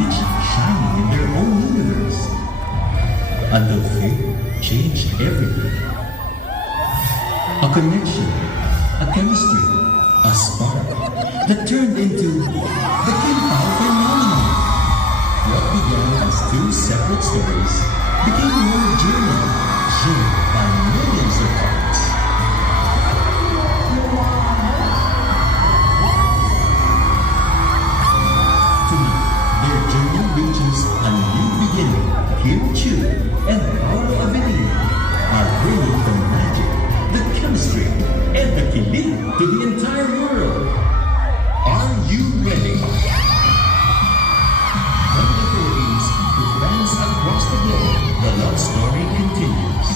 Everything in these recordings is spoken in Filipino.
each shining in their own universe. Until fate changed everything. A connection, a chemistry, a spark that turned into the Kim Pao phenomenon. What began as two separate stories became one journey shared by millions of hearts. Tonight, their journey reaches a new beginning. Kim Chu and Paolo Avellino are bringing the magic, the chemistry, and the kilig to the entire world. Are you ready? From the Philippines to fans across the globe, the love story continues.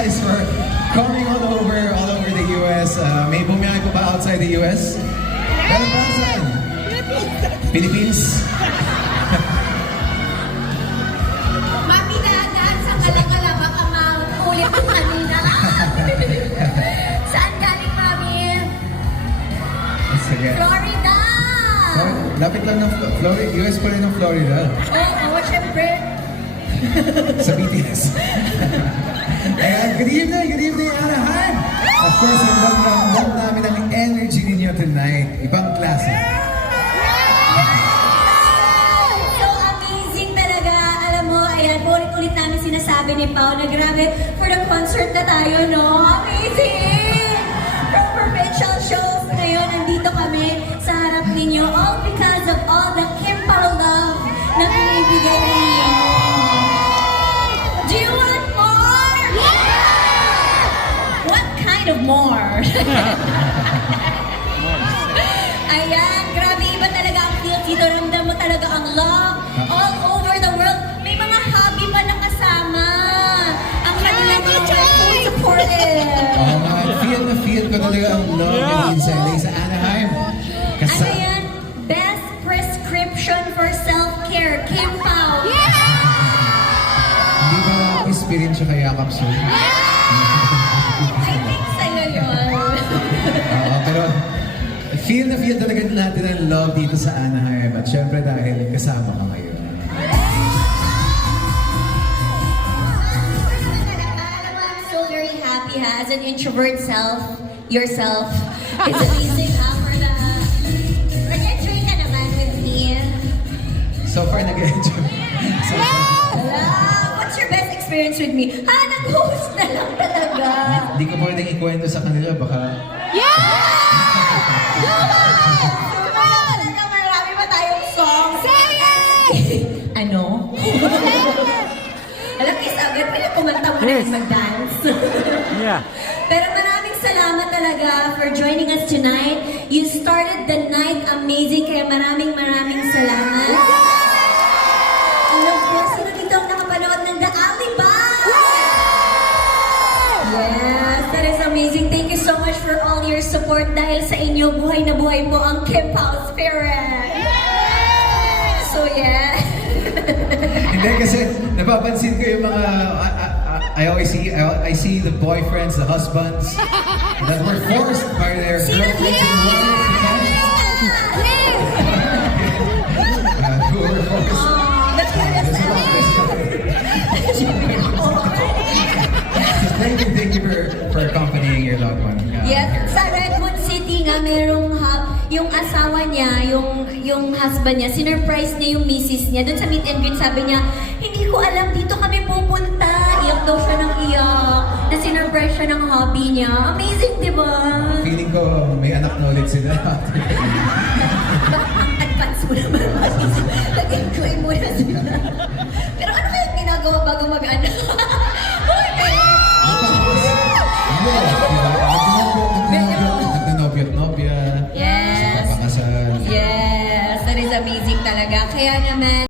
guys for coming all over the US. May bumiyahe po ba outside the US? Pero ba saan? Philippines? Mapinagaan sa kalakala, baka maulit ko kanina. Saan galing, Mami? Sige. Florida! Lapit lang ng Florida. US pa rin ng Florida. Oo, syempre. Sa BTS. Ayan, good evening, Anaheim! Of course, ang love namin ang energy ninyo tonight. Ibang klase. So amazing talaga. Alam mo, ayan, ulit-ulit namin sinasabi ni Pao na grabe for the concert na tayo, no? Amazing! From provincial shows ngayon, nandito kami sa harap ninyo. All because of all the Kim Pao love na pinibigay ninyo. Do you want more? Yeah! What kind of more? Ayan, grabe iba talaga ang feel dito. Ramdam mo talaga ang love all over the world. May mga hobby pa na kasama. Ang kanilang mga full supportive. Oh man, feel ko talaga ang love and inside sa Anaheim. Ano yan? Best prescription for self-care, Kim Pao. Hindi ba experience siya kay Yakap soon? I think sa'yo yun. Oo, pero feel talaga natin ang love dito sa Anaheim. At syempre dahil kasama ka ngayon. Alam mo, I'm so very happy ha, as an introvert yourself. It's amazing for the... Nag-enjoy ka naman with me. So far, nag-enjoy. What's your best experience with me? Nag-host na lang talaga. Hindi ko pwedeng ikwento sa kanila, baka... Talaga, marami pa tayong songs. Ano? Alam, agad pala kumanta mo na yung mag-dance. Yeah. Pero maraming salamat talaga for joining us tonight. You started the night amazing, kaya maraming salamat. And of course, sino dito ang nakapanood ng The Alibaba? Yes, that is amazing. Thank you so much for all your support. Dahil sa inyo, buhay na buhay po ang Kim Pao Spirit. So yeah. Hindi kasi napapansin ko yung mga... I see the boyfriends, the husbands that were forced by their girlfriends and wives who were forced. Thank you for accompanying your loved one. Yes, sa Redmond City nga, merong yung asawa niya, yung husband niya, sinurprise niya yung misis niya. Doon sa meet and greet, sabi niya, hindi ko alam, dito kami pupunta. Iyak daw siya ng iyak. Na sinurprise siya ng hobby niya. Amazing, di ba? Feeling ko may anak na ulit sila. Advance mo naman. Nag-enjoy mo na sila.